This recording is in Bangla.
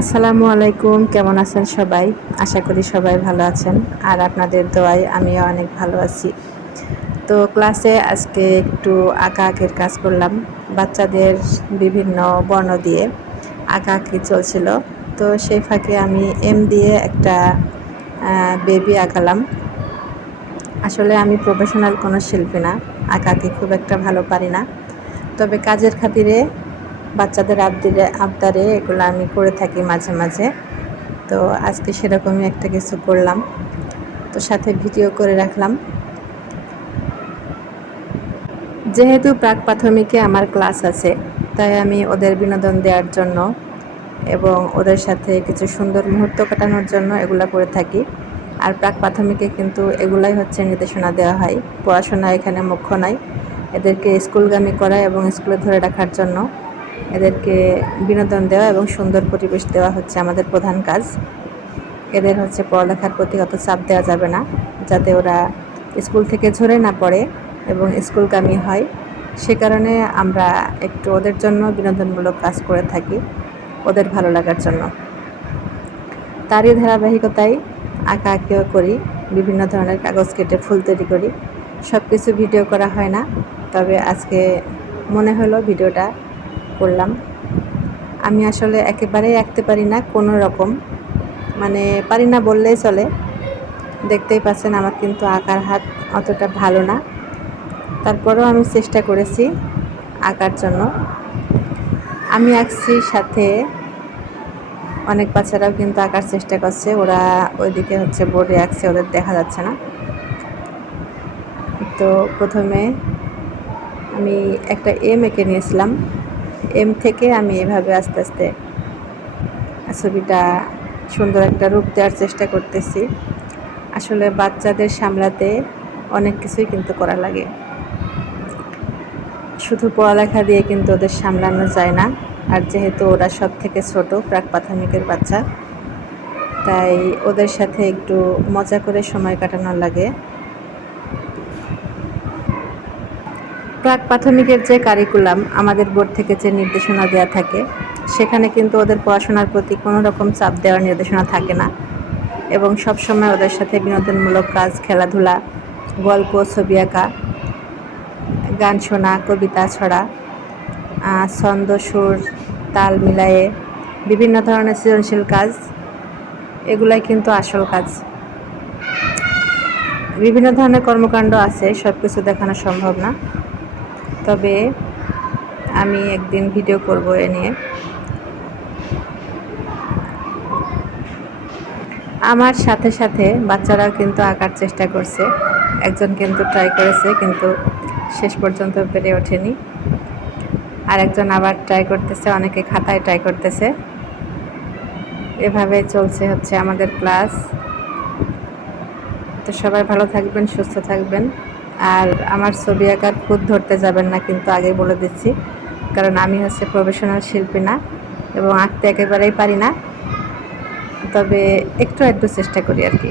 আসসালামু আলাইকুম, কেমন আছেন সবাই? আশা করি সবাই ভালো আছেন। আর আপনাদের দোয়ায় আমিও অনেক ভালো আছি। তো ক্লাসে আজকে একটু আঁকা আঁকির কাজ করলাম। বাচ্চাদের বিভিন্ন বর্ণ দিয়ে আঁকা আঁকি চলছিল। তো সেই ফাঁকে আমি এম দিয়ে একটা বেবি আঁকালাম। আসলে আমি প্রফেশনাল কোনো শিল্পী না। আঁকা আঁকি খুব একটা ভালো পারি না। তবে কাজের খাতিরে বাচ্চাদের আবদারে আবদারে এগুলো আমি করে থাকি মাঝে মাঝে। তো আজকে সেরকমই একটা কিছু করলাম। তো সাথে ভিডিও করে রাখলাম। যেহেতু প্রাক প্রাথমিকে আমার ক্লাস আছে, তাই আমি ওদের বিনোদন দেওয়ার জন্য এবং ওদের সাথে কিছু সুন্দর মুহূর্ত কাটানোর জন্য এগুলো করে থাকি। আর প্রাক প্রাথমিকে কিন্তু এগুলাই হচ্ছে নির্দেশনা দেওয়া হয়। পড়াশোনা এখানে মুখ্য নয়। এদেরকে স্কুলগামী করা এবং স্কুলে ধরে রাখার জন্য। এদেরকে বিনোদন দেওয়া এবং সুন্দর পরিবেশ দেওয়া হচ্ছে আমাদের প্রধান কাজ। এদের হচ্ছে পড়ালেখার প্রতি অত চাপ দেওয়া যাবে না, যাতে ওরা স্কুল থেকে ঝরে না পড়ে এবং স্কুলগামী হয়। সে কারণে আমরা একটু ওদের জন্য বিনোদনমূলক কাজ করে থাকি, ওদের ভালো লাগার জন্য। তারই ধারাবাহিকতায় আঁকা আঁকিও করি, বিভিন্ন ধরনের কাগজ কেটে ফুল তৈরি করি। সব কিছু ভিডিও করা হয় না, তবে আজকে মনে হলো ভিডিওটা করলাম। আমি আসলে একেবারেই আঁকতে পারি না কোনো রকম। মানে পারি না বললেই চলে। দেখতেই পাচ্ছেন আমার কিন্তু আঁকার হাত অতটা ভালো না। তারপরেও আমি চেষ্টা করেছি আঁকার জন্য। আমি আঁকছি সাথে অনেক বাচ্চারাও কিন্তু আঁকার চেষ্টা করছে। ওরা ওইদিকে হচ্ছে বোর্ডে আঁকছে, ওদের দেখা যাচ্ছে না। তো প্রথমে আমি একটা এম এঁকে নিয়েছিলাম। এম থেকে আমি এভাবে আস্তে আস্তে ছবিটা সুন্দর একটা রূপ দেওয়ার চেষ্টা করতেছি। আসলে বাচ্চাদের সামলাতে অনেক কিছুই কিন্তু করা লাগে। শুধু পড়ালেখা দিয়ে কিন্তু ওদের সামলানো যায় না। আর যেহেতু ওরা সব থেকে ছোট, প্রাক প্রাথমিকের বাচ্চা, তাই ওদের সাথে একটু মজা করে সময় কাটানো লাগে। প্রাক প্রাথমিকের যে কারিকুলাম আমাদের বোর্ড থেকে যে নির্দেশনা দেওয়া থাকে, সেখানে কিন্তু ওদের পড়াশোনার প্রতি কোনো রকম চাপ দেওয়ার নির্দেশনা থাকে না। এবং সবসময় ওদের সাথে বিনোদনমূলক কাজ, খেলাধুলা, গল্প, ছবি আঁকা, গান শোনা, কবিতা ছড়া ছন্দ, সুর, তাল মিলায়ে বিভিন্ন ধরনের সৃজনশীল কাজ, এগুলাই কিন্তু আসল কাজ। বিভিন্ন ধরনের কর্মকাণ্ড আছে সব কিছু দেখানো সম্ভব না। তবে আমি একদিন ভিডিও করব এ নিয়ে। আমার সাথে সাথে বাচ্চারাও কিন্তু আঁকার চেষ্টা করছে। একজন কিন্তু ট্রাই করেছে, কিন্তু শেষ পর্যন্ত পেরে ওঠেনি। আর একজন আবার ট্রাই করতেছে, অনেকে খাতায় ট্রাই করতেছে। এভাবে চলছে হচ্ছে আমাদের ক্লাস তো সবাই ভালো থাকবেন, সুস্থ থাকবেন। আর আমার ছবি আঁকার খুদ ধরতে যাবেন না, কিন্তু আগে বলে দিচ্ছি। কারণ আমি হচ্ছে প্রফেশনাল শিল্পী না এবং আঁকতে একেবারেই পারি না। তবে একটু একটু চেষ্টা করি আর কি।